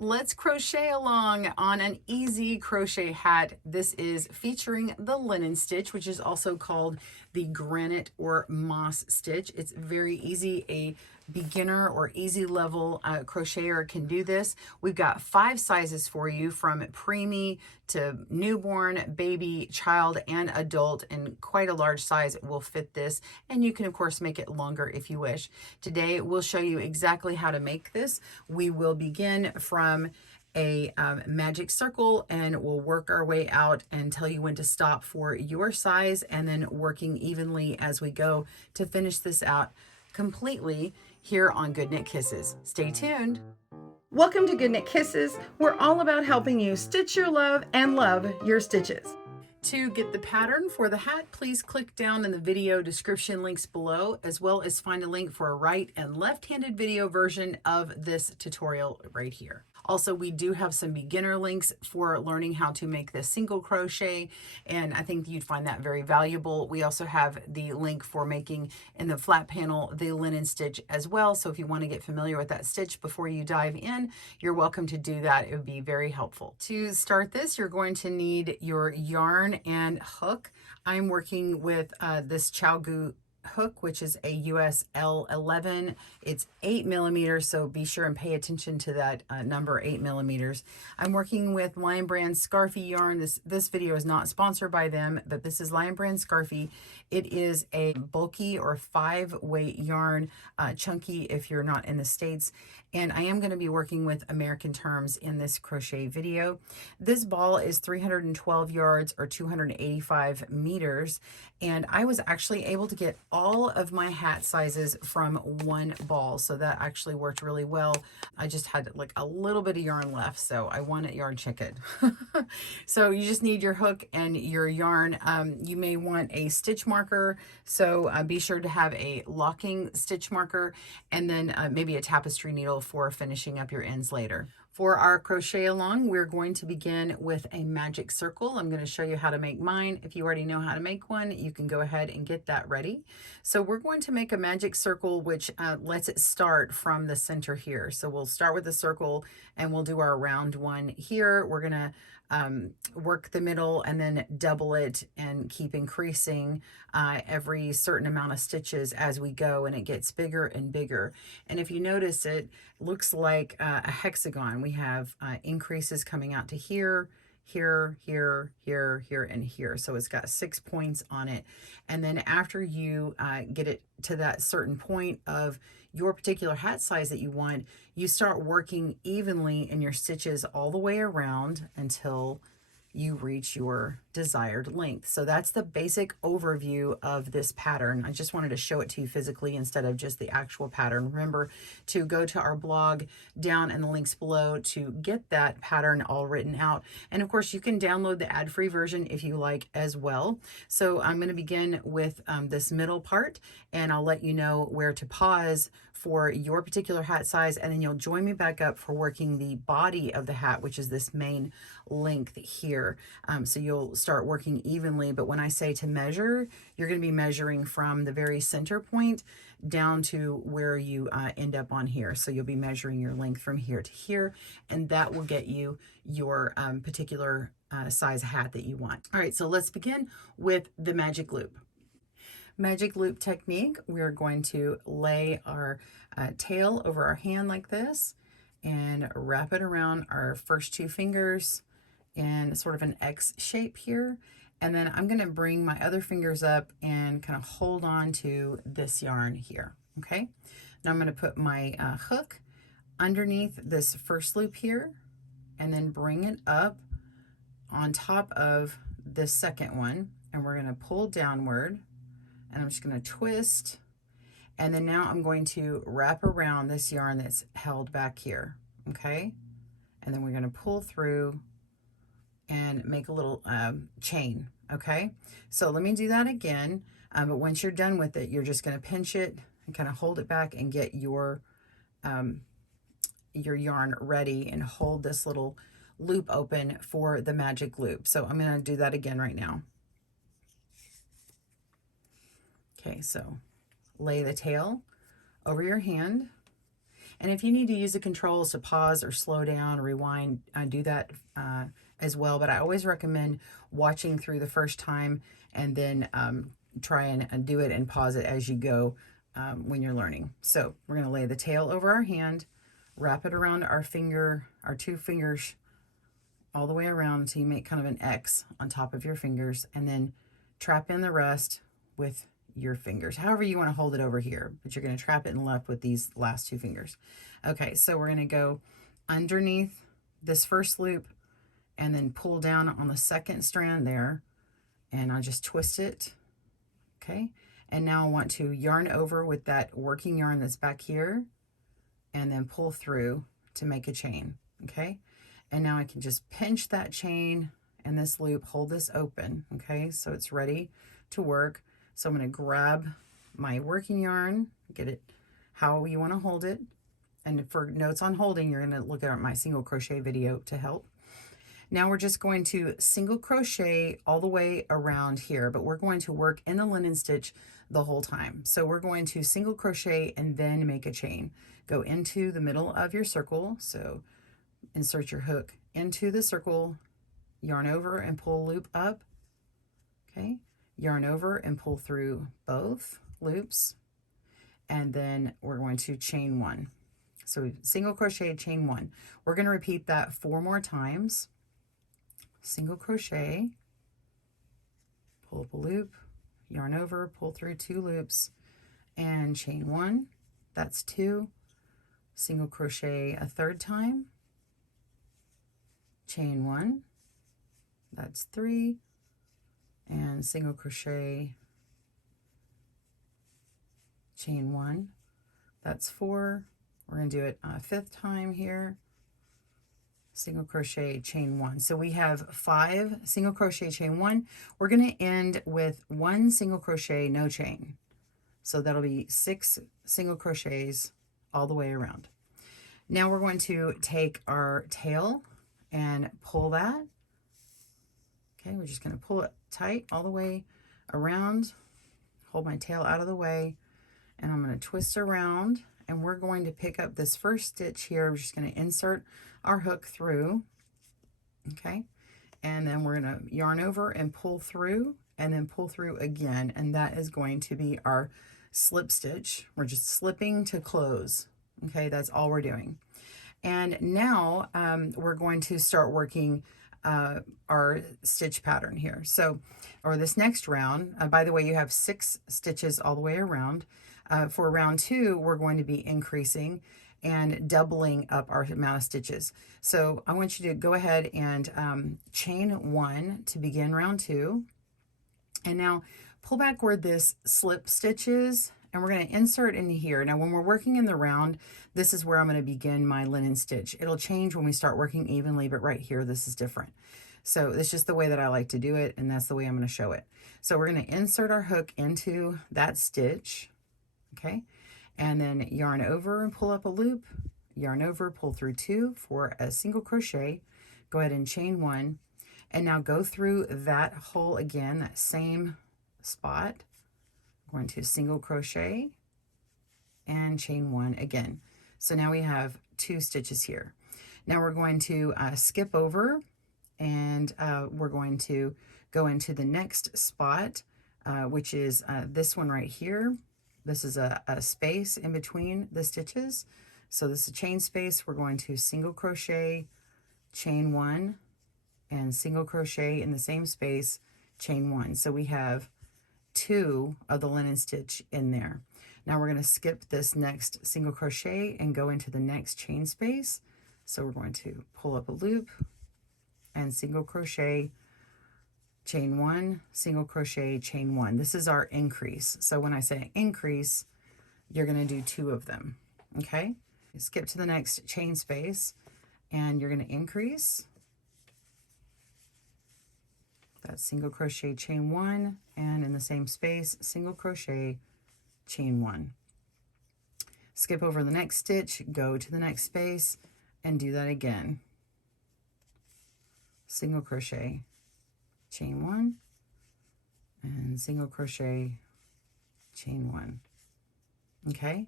Let's crochet along on an easy crochet hat. This is featuring the linen stitch, which is also called the granite or moss stitch. It's very easy. A beginner or easy level crocheter can do this. We've got 5 sizes for you, from preemie to newborn, baby, child, and adult, and quite a large size will fit this. And you can of course make it longer if you wish. Today we'll show you exactly how to make this. We will begin from a magic circle, and we'll work our way out and tell you when to stop for your size, and then working evenly as we go to finish this out completely here on GoodKnit Kisses. Stay tuned. Welcome to GoodKnit Kisses. We're all about helping you stitch your love and love your stitches. To get the pattern for the hat, please click down in the video description links below, as well as find a link for a right and left-handed video version of this tutorial right here. Also, we do have some beginner links for learning how to make this single crochet, and I think you'd find that very valuable. We also have the link for making, in the flat panel, the linen stitch as well. So if you want to get familiar with that stitch before you dive in, you're welcome to do that. It would be very helpful. To start this, you're going to need your yarn and hook. I'm working with this ChowGoo hook, which is a US L11. It's 8 millimeters, so be sure and pay attention to that number, 8 millimeters. I'm working with Lion Brand Scarfie yarn. This video is not sponsored by them, but this is Lion Brand Scarfie. It is a bulky or 5-weight yarn, chunky if you're not in the States. And I am going to be working with American terms in this crochet video. This ball is 312 yards or 285 meters. And I was actually able to get all of my hat sizes from one ball. So that actually worked really well. I just had like a little bit of yarn left, so I want it yarn chicken. So you just need your hook and your yarn. You may want a stitch marker. So be sure to have a locking stitch marker, and then maybe a tapestry needle for finishing up your ends later. For our crochet along, we're going to begin with a magic circle. I'm going to show you how to make mine. If you already know how to make one, you can go ahead and get that ready. So we're going to make a magic circle, which lets it start from the center here. So we'll start with the circle and we'll do our round one here. We're going to work the middle and then double it and keep increasing every certain amount of stitches as we go, and it gets bigger and bigger. And if you notice, it looks like a hexagon. We have increases coming out to here, here, here, here, here, and here. So it's got 6 points on it. And then after you get it to that certain point of your particular hat size that you want, you start working evenly in your stitches all the way around until you reach your desired length. So that's the basic overview of this pattern. I just wanted to show it to you physically instead of just the actual pattern. Remember to go to our blog down in the links below to get that pattern all written out. And of course, you can download the ad-free version if you like as well. So I'm going to begin with this middle part, and I'll let you know where to pause for your particular hat size, and then you'll join me back up for working the body of the hat, which is this main length here. So you'll start working evenly, but when I say to measure, you're going to be measuring from the very center point down to where you end up on here. So you'll be measuring your length from here to here, and that will get you your particular size hat that you want. All right, so let's begin with the magic loop. Magic loop technique, we're going to lay our tail over our hand like this and wrap it around our first 2 fingers in sort of an X shape here. And then I'm going to bring my other fingers up and kind of hold on to this yarn here. Okay. Now I'm going to put my hook underneath this first loop here, and then bring it up on top of this second one. And we're going to pull downward, and I'm just going to twist. And then now I'm going to wrap around this yarn that's held back here. Okay. And then we're going to pull through and make a little chain. Okay, so let me do that again. But once you're done with it, you're just going to pinch it and kind of hold it back and get your yarn ready, and hold this little loop open for the magic loop. So I'm going to do that again right now. Okay, so lay the tail over your hand, And if you need to use the controls to pause or slow down or rewind, do that as well. But I always recommend watching through the first time and then try and do it and pause it as you go when you're learning. So we're going to lay the tail over our hand, wrap it around our finger, our 2 fingers, all the way around until you make kind of an X on top of your fingers, and then trap in the rest with your fingers, however you want to hold it over here, but you're going to trap it in left with these last 2 fingers. Okay, so we're going to go underneath this first loop and then pull down on the second strand there, and I'll just twist it. Okay, and now I want to yarn over with that working yarn that's back here and then pull through to make a chain. Okay, and now I can just pinch that chain and this loop, hold this open. Okay, so it's ready to work. So I'm going to grab my working yarn, get it how you want to hold it. And for notes on holding, you're going to look at my single crochet video to help. Now we're just going to single crochet all the way around here, but we're going to work in the linen stitch the whole time. So we're going to single crochet and then make a chain. Go into the middle of your circle. So insert your hook into the circle, yarn over and pull loop up. Okay. Yarn over and pull through both loops, and then we're going to chain 1. So single crochet, chain 1. We're going to repeat that 4 more times. Single crochet, pull up a loop, yarn over, pull through 2 loops, and chain 1. That's 2. Single crochet a 3rd time, chain 1. That's 3. And single crochet, chain 1, that's 4. We're going to do it a 5th time here, single crochet, chain 1. So we have 5 single crochet, chain 1. We're going to end with 1 single crochet, no chain. So that'll be 6 single crochets all the way around. Now we're going to take our tail and pull that. Okay, we're just going to pull it tight all the way around, hold my tail out of the way, and I'm going to twist around, and we're going to pick up this first stitch here. We're just going to insert our hook through, okay, and then we're going to yarn over and pull through, and then pull through again, and that is going to be our slip stitch. We're just slipping to close, okay, that's all we're doing. And now we're going to start working our stitch pattern here. So, or this next round, by the way, you have 6 stitches all the way around. For round 2, we're going to be increasing and doubling up our amount of stitches. So I want you to go ahead and chain 1 to begin round 2. And now pull back where this slip stitch is, and we're going to insert into here. Now when we're working in the round, this is where I'm going to begin my linen stitch. It'll change when we start working evenly, but right here, this is different. So it's just the way that I like to do it, and that's the way I'm going to show it. So we're going to insert our hook into that stitch, okay? And then yarn over and pull up a loop, yarn over, pull through 2 for a single crochet, go ahead and chain 1, and now go through that hole again, that same spot. I'm going to single crochet and chain 1 again. So now we have 2 stitches here. Now we're going to skip over, and we're going to go into the next spot, which is this one right here. This is a space in between the stitches. So this is a chain space. We're going to single crochet, chain 1, and single crochet in the same space, chain 1. So we have 2 of the linen stitch in there. Now we're going to skip this next single crochet and go into the next chain space. So we're going to pull up a loop and single crochet, chain 1, single crochet, chain 1. This is our increase. So when I say increase, you're going to do 2 of them, okay? Skip to the next chain space, and you're going to increase. That's single crochet, chain 1, and in the same space, single crochet, chain 1. Skip over the next stitch, go to the next space, and do that again. Single crochet, chain 1, and single crochet, chain 1. Okay,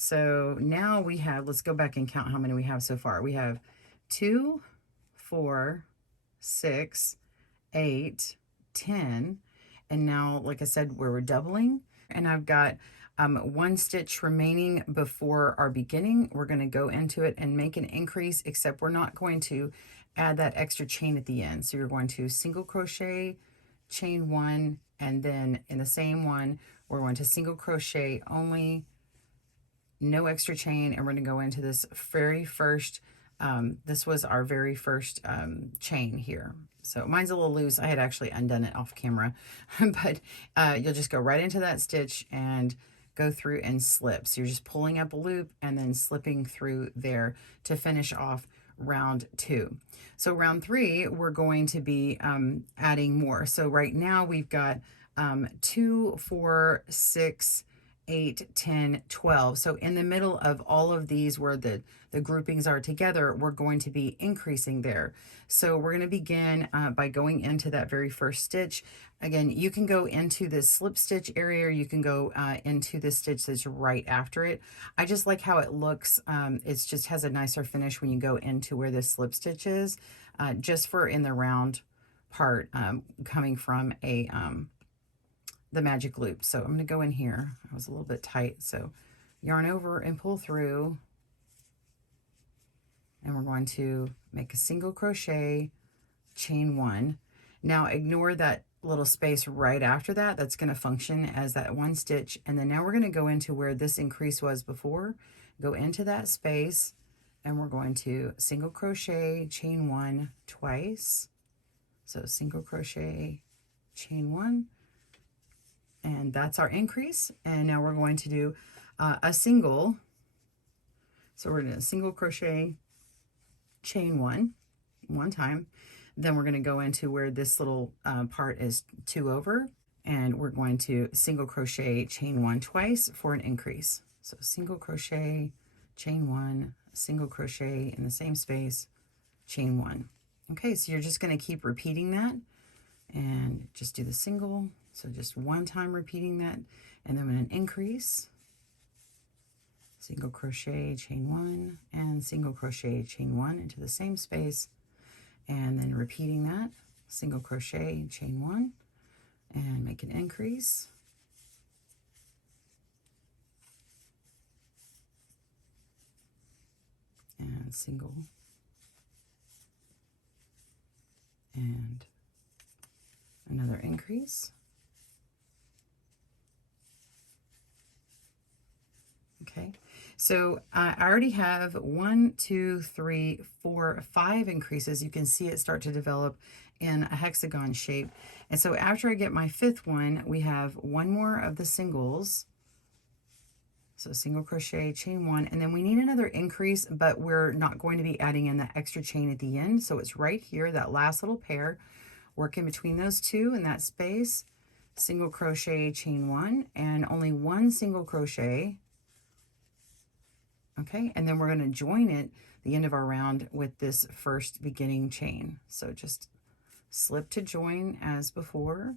So now we have, let's go back and count how many we have so far. We have 2, 4, 6, 8, 10. And now, like I said, where we're doubling, and I've got 1 stitch remaining before our beginning. We're going to go into it and make an increase, except we're not going to add that extra chain at the end. So you're going to single crochet, chain 1, and then in the same one, we're going to single crochet only, no extra chain, and we're going to go into this very first, this was our very first chain here. So mine's a little loose. I had actually undone it off camera, but you'll just go right into that stitch and go through and slip. So you're just pulling up a loop and then slipping through there to finish off round 2. So round 3, we're going to be adding more. So right now we've got 2, 4, 6, 8, 10, 12. So in the middle of all of these where the groupings are together, we're going to be increasing there. So we're going to begin by going into that very first stitch. Again, you can go into the slip stitch area, or you can go into the stitch that's right after it. I just like how it looks. It just has a nicer finish when you go into where the slip stitch is, just for in the round part coming from a the magic loop. So I'm going to go in here. I was a little bit tight. So yarn over and pull through. And we're going to make a single crochet, chain 1. Now ignore that little space right after that. That's going to function as that 1 stitch. And then now we're going to go into where this increase was before. Go into that space, and we're going to single crochet, chain 1 twice. So single crochet, chain 1. And that's our increase. And now we're going to do a single. So we're going to single crochet, chain 1 time. Then we're going to go into where this little part is 2 over, and we're going to single crochet, chain 1 twice for an increase. So single crochet, chain 1, single crochet in the same space, chain 1. Okay, so you're just going to keep repeating that and just do the single. So just 1 time repeating that, and then an increase, single crochet, chain 1, and single crochet, chain 1 into the same space, and then repeating that, single crochet, chain 1, and make an increase, and single, and another increase. Okay, so I already have 1, 2, 3, 4, 5 increases. You can see it start to develop in a hexagon shape. And so after I get my 5th one, we have 1 more of the singles. So single crochet, chain 1, and then we need another increase, but we're not going to be adding in that extra chain at the end. So it's right here, that last little pair, work in between those 2 in that space, single crochet, chain 1, and only 1 single crochet. Okay, and then we're going to join it the end of our round with this first beginning chain. So just slip to join as before.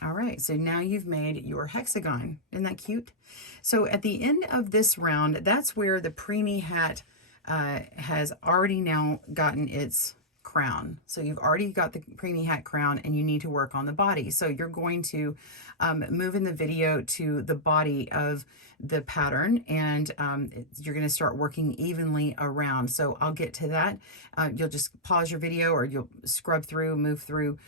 All right, so now you've made your hexagon. Isn't that cute? So at the end of this round, that's where the preemie hat has already now gotten its crown. So you've already got the preemie hat crown, and you need to work on the body. So you're going to move in the video to the body of the pattern, and you're going to start working evenly around. So I'll get to that. You'll just pause your video, or you'll scrub through, move through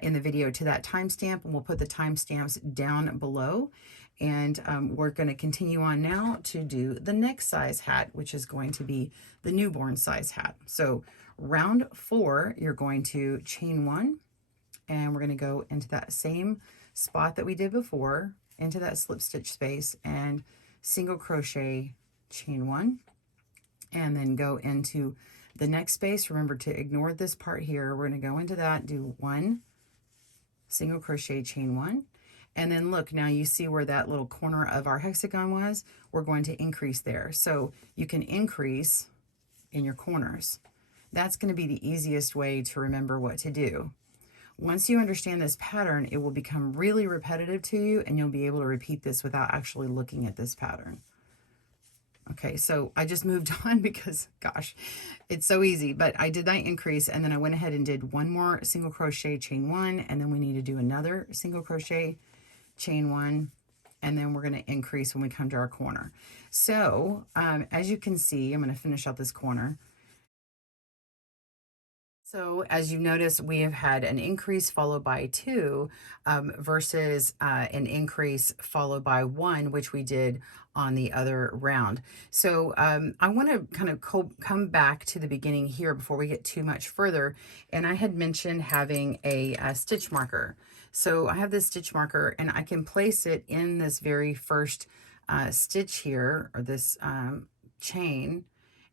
in the video to that timestamp, and we'll put the timestamps down below. And we're going to continue on now to do the next size hat, which is going to be the newborn size hat. So round 4, you're going to chain 1, and we're going to go into that same spot that we did before, into that slip stitch space, and single crochet, chain 1, and then go into the next space. Remember to ignore this part here. We're going to go into that, do 1 single crochet, chain 1, and then look, now you see where that little corner of our hexagon was. We're going to increase there. So you can increase in your corners. That's going to be the easiest way to remember what to do. Once you understand this pattern, it will become really repetitive to you, and you'll be able to repeat this without actually looking at this pattern. Okay, so I just moved on because, gosh, it's so easy, but I did that increase, and then I went ahead and did one more single crochet, chain one, and then we need to do another single crochet, chain one, and then we're going to increase when we come to our corner. So as you can see, I'm going to finish out this corner. So as you notice, we have had an increase followed by two versus an increase followed by one, which we did on the other round. So I want to kind of come back to the beginning here before we get too much further. And I had mentioned having a stitch marker. So I have this stitch marker, and I can place it in this very first stitch here, or this chain,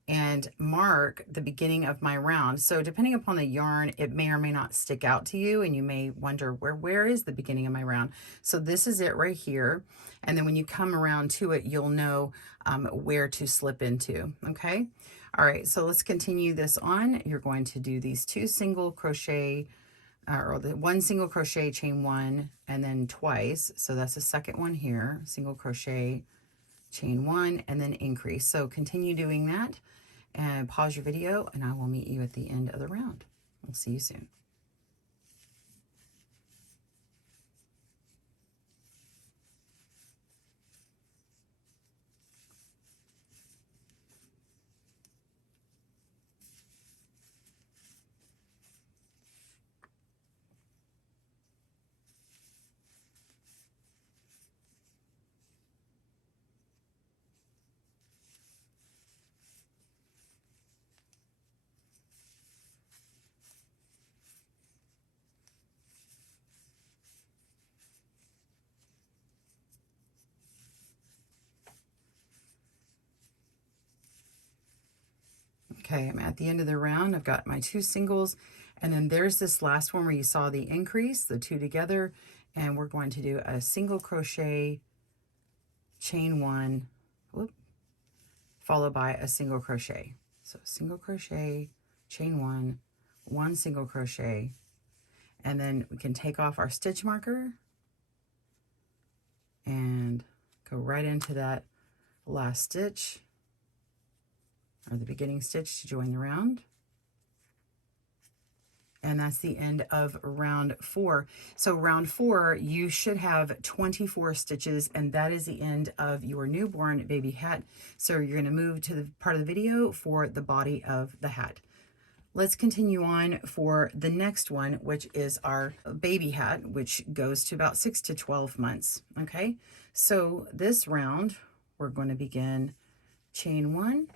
and mark the beginning of my round. So depending upon the yarn, it may or may not stick out to you, and you may wonder, where is the beginning of my round? So this is it right here. And then when you come around to it, you'll know where to slip into, okay? All right, so let's continue this on. You're going to do these two single crochet, or the one single crochet, chain one, and then twice. So that's the second one here, single crochet, chain one, and then increase. So continue doing that, and pause your video, and I will meet you at the end of the round. We'll see you soon. Okay, I'm at the end of the round. I've got my two singles, and then there's this last one where you saw the increase, the two together, and we're going to do a single crochet, chain one, whoop, followed by a single crochet. So single crochet, chain one single crochet, and then we can take off our stitch marker and go right into that last stitch, or the beginning stitch, to join the round. And that's the end of round 4. So round 4, you should have 24 stitches, and that is the end of your newborn baby hat. So you're going to move to the part of the video for the body of the hat. Let's continue on for the next one, which is our baby hat, which goes to about 6 to 12 months. Okay, so this round, we're going to begin chain one,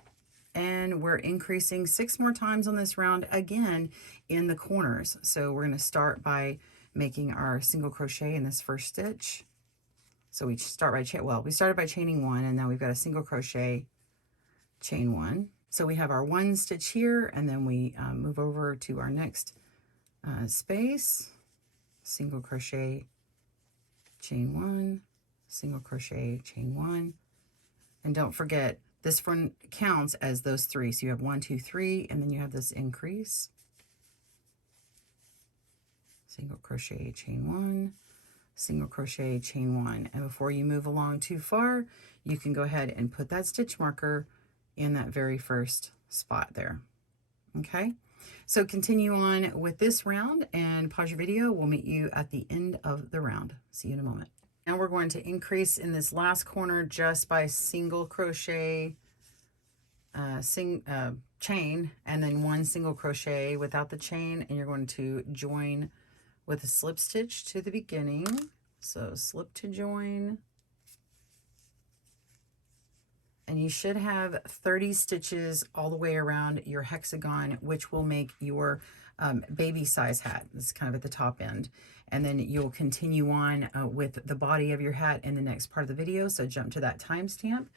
and we're increasing 6 more times on this round, again in the corners. So we're going to start by making our single crochet in this first stitch. So we start by we started by chaining one, and now we've got a single crochet, chain one. So we have our one stitch here, and then we move over to our next space, single crochet, chain one, single crochet, chain one. And don't forget, this one counts as those 3. So you have 1, 2, 3, and then you have this increase. Single crochet, chain one, single crochet, chain one. And before you move along too far, you can go ahead and put that stitch marker in that very first spot there. Okay, so continue on with this round and pause your video. We'll meet you at the end of the round. See you in a moment. Now we're going to increase in this last corner just by single crochet, chain, and then one single crochet without the chain, and you're going to join with a slip stitch to the beginning. So slip to join, and you should have 30 stitches all the way around your hexagon, which will make your baby size hat. It's kind of at the top end. And then you'll continue on with the body of your hat in the next part of the video. So jump to that timestamp.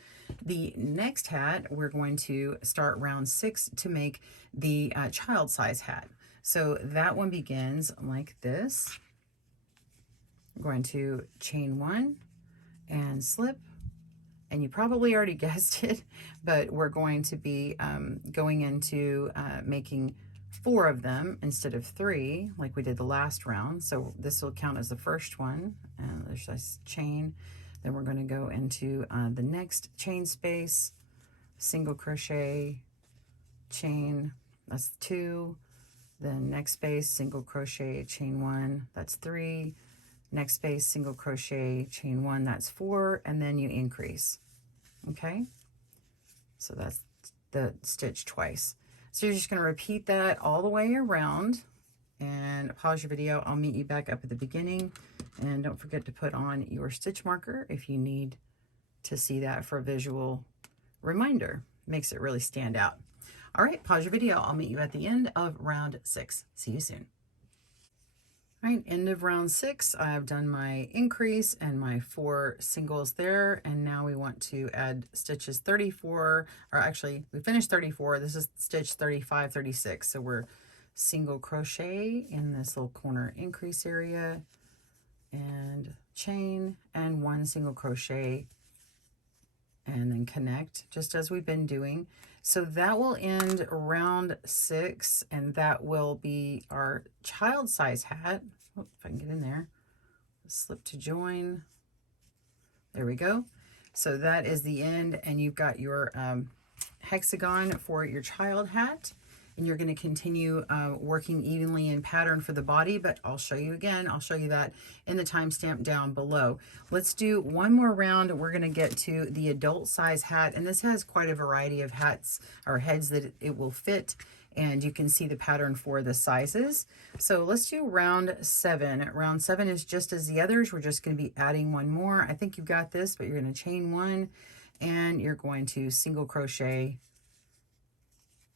The next hat, we're going to start round 6 to make the child size hat. So that one begins like this. I'm going to chain one and slip. And you probably already guessed it, but we're going to be going into making 4 of them instead of 3 like we did the last round. So this will count as the first one, and there's a chain. Then we're going to go into the next chain space, single crochet, chain, that's 2. Then next space, single crochet, chain 1, that's 3. Next space, single crochet, chain 1, that's 4, and then you increase. Okay, so that's the stitch twice. So you're just going to repeat that all the way around, and pause your video. I'll meet you back up at the beginning, and don't forget to put on your stitch marker if you need to see that for a visual reminder. Makes it really stand out. All right, pause your video. I'll meet you at the end of round 6. See you soon. All right, end of round 6. I've done my increase and my 4 singles there, and now we want to add stitches 34, or actually we finished 34. This is stitch 35, 36. So we're single crochet in this little corner increase area, and chain, and 1 single crochet, and then connect, just as we've been doing. So that will end round 6, and that will be our child size hat. Oh, if I can get in there, slip to join. There we go. So that is the end, and you've got your hexagon for your child hat, and you're going to continue working evenly in pattern for the body, but I'll show you again. I'll show you that in the timestamp down below. Let's do one more round. We're going to get to the adult size hat, and this has quite a variety of hats or heads that it will fit, and you can see the pattern for the sizes. So let's do round 7. Round 7 is just as the others. We're just going to be adding one more. I think you've got this, but you're going to chain 1, and you're going to single crochet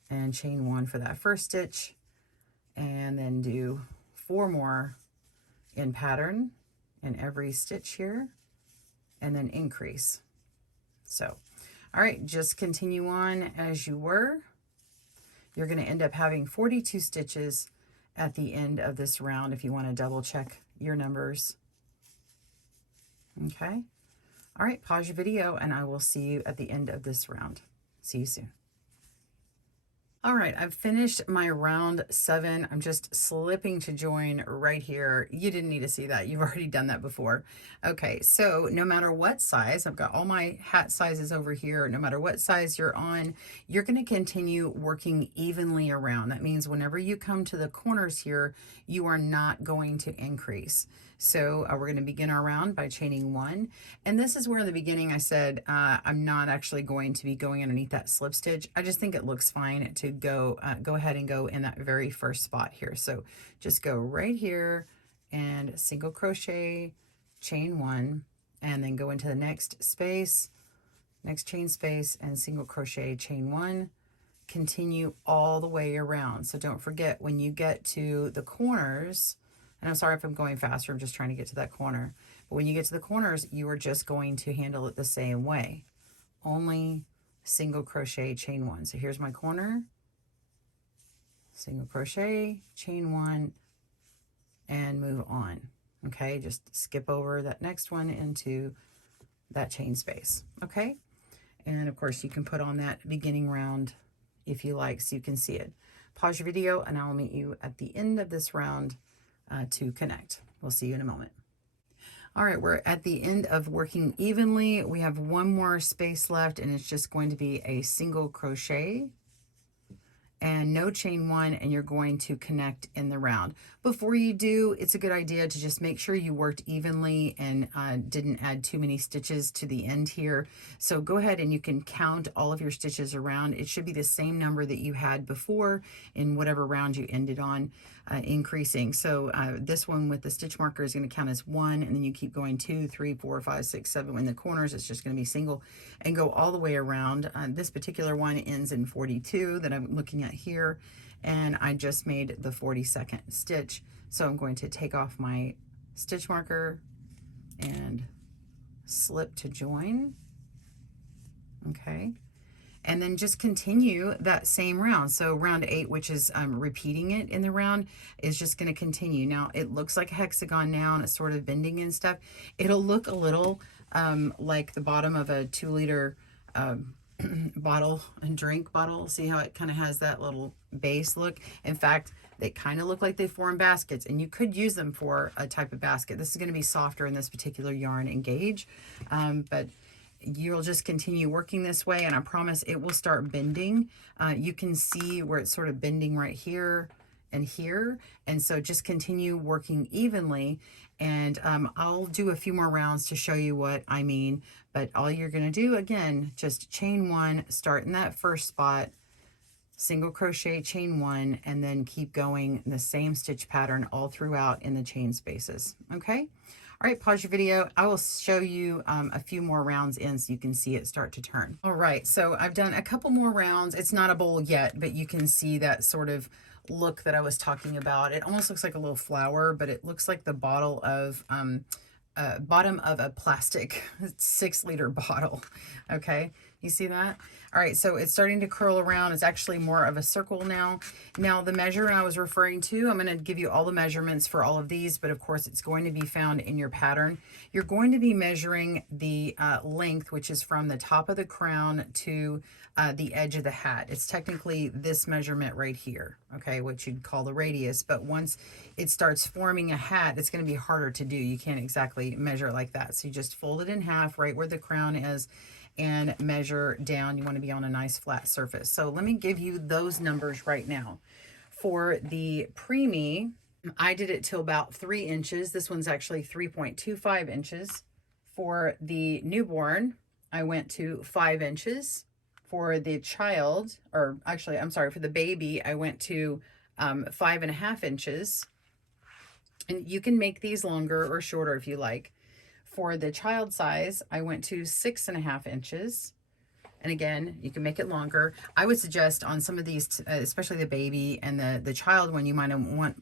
and chain 1 for that first stitch, and then do 4 more in pattern in every stitch here, and then increase. So, all right, just continue on as you were. You're going to end up having 42 stitches at the end of this round if you want to double check your numbers. Okay, all right, pause your video, and I will see you at the end of this round. See you soon. All right, I've finished my round 7. I'm just slipping to join right here. You didn't need to see that. You've already done that before. Okay, so no matter what size, I've got all my hat sizes over here. No matter what size you're on, you're going to continue working evenly around. That means whenever you come to the corners here, you are not going to increase. So we're going to begin our round by chaining 1. And this is where in the beginning I said I'm not actually going to be going underneath that slip stitch. I just think it looks fine to go ahead and go in that very first spot here. So just go right here and single crochet, chain 1, and then go into the next space, next chain space, and single crochet, chain 1. Continue all the way around. So don't forget, when you get to the corners, and I'm sorry if I'm going faster, I'm just trying to get to that corner. But when you get to the corners, you are just going to handle it the same way. Only single crochet, chain 1. So here's my corner. Single crochet, chain 1, and move on. Okay, just skip over that next one into that chain space. Okay, and of course you can put on that beginning round if you like, so you can see it. Pause your video, and I will meet you at the end of this round to connect. We'll see you in a moment. All right, we're at the end of working evenly. We have one more space left, and it's just going to be a single crochet and no chain 1, and you're going to connect in the round. Before you do, it's a good idea to just make sure you worked evenly and didn't add too many stitches to the end here. So go ahead and you can count all of your stitches around. It should be the same number that you had before in whatever round you ended on, increasing. So this one with the stitch marker is going to count as 1, and then you keep going 2, 3, 4, 5, 6, 7. In the corners, it's just going to be single, and go all the way around. This particular one ends in 42 that I'm looking at here, and I just made the 42nd stitch. So I'm going to take off my stitch marker and slip to join. Okay, and then just continue that same round. So round 8, which is repeating it in the round, is just going to continue. Now it looks like a hexagon now, and it's sort of bending and stuff. It'll look a little like the bottom of a 2-liter bottle, a drink bottle. See how it kind of has that little base look? In fact, they kind of look like they form baskets, and you could use them for a type of basket. This is going to be softer in this particular yarn and gauge, but you'll just continue working this way, and I promise it will start bending. You can see where it's sort of bending right here and here, and so just continue working evenly, and I'll do a few more rounds to show you what I mean. But all you're going to do, again, just chain one, start in that first spot, single crochet, chain one, and then keep going the same stitch pattern all throughout in the chain spaces. Okay? All right, pause your video. I will show you a few more rounds in so you can see it start to turn. All right, so I've done a couple more rounds. It's not a bowl yet, but you can see that sort of look that I was talking about. It almost looks like a little flower, but it looks like the bottom of a plastic 6-liter bottle. Okay, you see that? All right, so it's starting to curl around. It's actually more of a circle now. Now, the measurement I was referring to, I'm going to give you all the measurements for all of these, but of course it's going to be found in your pattern. You're going to be measuring the length, which is from the top of the crown to the edge of the hat. It's technically this measurement right here, okay, what you'd call the radius, but once it starts forming a hat, it's going to be harder to do. You can't exactly measure it like that. So you just fold it in half right where the crown is and measure down. You want to be on a nice flat surface. So let me give you those numbers right now. For the Preemie, I did it to about 3 inches. This one's actually 3.25 inches. For the newborn, I went to 5 inches. For the child, or actually, I'm sorry, for the baby, I went to 5.5 inches. And you can make these longer or shorter if you like. For the child size, I went to 6.5 inches. And again, you can make it longer. I would suggest on some of these, especially the baby and the child one, you might want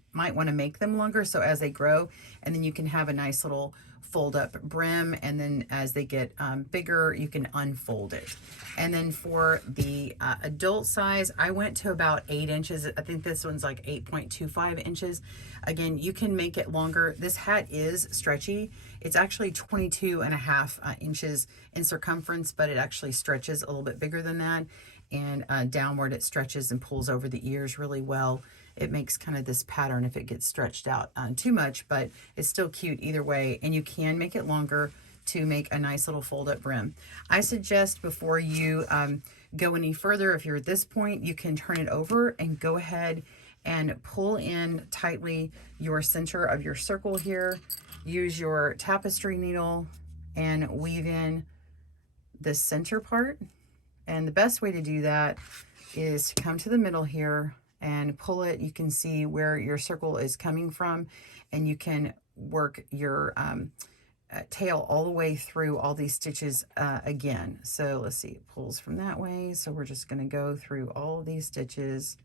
to make them longer so as they grow, and then you can have a nice little fold up brim, and then as they get bigger, you can unfold it. And then for the adult size, I went to about 8 inches. I think this one's like 8.25 inches. Again, you can make it longer. This hat is stretchy. It's actually 22.5 inches in circumference, but it actually stretches a little bit bigger than that. And downward, it stretches and pulls over the ears really well. It makes kind of this pattern if it gets stretched out too much, but it's still cute either way. And you can make it longer to make a nice little fold-up brim. I suggest before you go any further, if you're at this point, you can turn it over and go ahead and pull in tightly your center of your circle here. Use your tapestry needle and weave in the center part. And the best way to do that is to come to the middle here and pull it. You can see where your circle is coming from, and you can work your tail all the way through all these stitches again. So let's see, it pulls from that way. So we're just going to go through all of these stitches.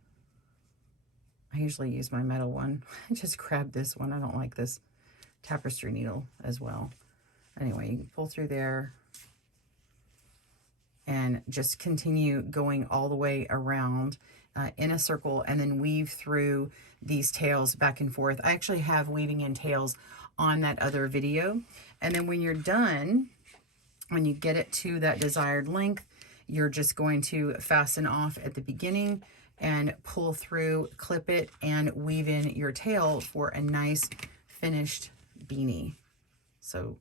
I usually use my metal one. I just grabbed this one. I don't like this tapestry needle as well. Anyway, you can pull through there and just continue going all the way around in a circle, and then weave through these tails back and forth. I actually have weaving in tails on that other video. And then when you're done, when you get it to that desired length, you're just going to fasten off at the beginning and pull through, clip it, and weave in your tail for a nice finished beanie. So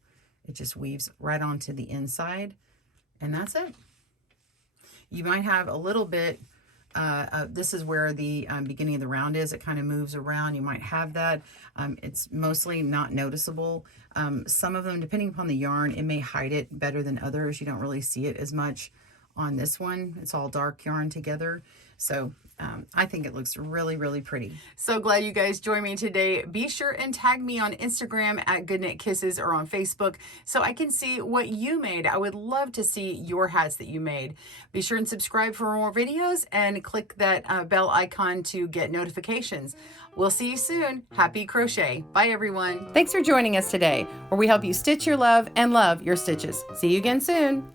it just weaves right onto the inside, and that's it. You might have a little bit, this is where the beginning of the round is. It kind of moves around. You might have that. It's mostly not noticeable. Some of them, depending upon the yarn, it may hide it better than others. You don't really see it as much on this one. It's all dark yarn together. So I think it looks really, really pretty. So glad you guys joined me today. Be sure and tag me on Instagram at GoodKnitKisses or on Facebook so I can see what you made. I would love to see your hats that you made. Be sure and subscribe for more videos and click that bell icon to get notifications. We'll see you soon. Happy crochet. Bye, everyone. Thanks for joining us today, where we help you stitch your love and love your stitches. See you again soon.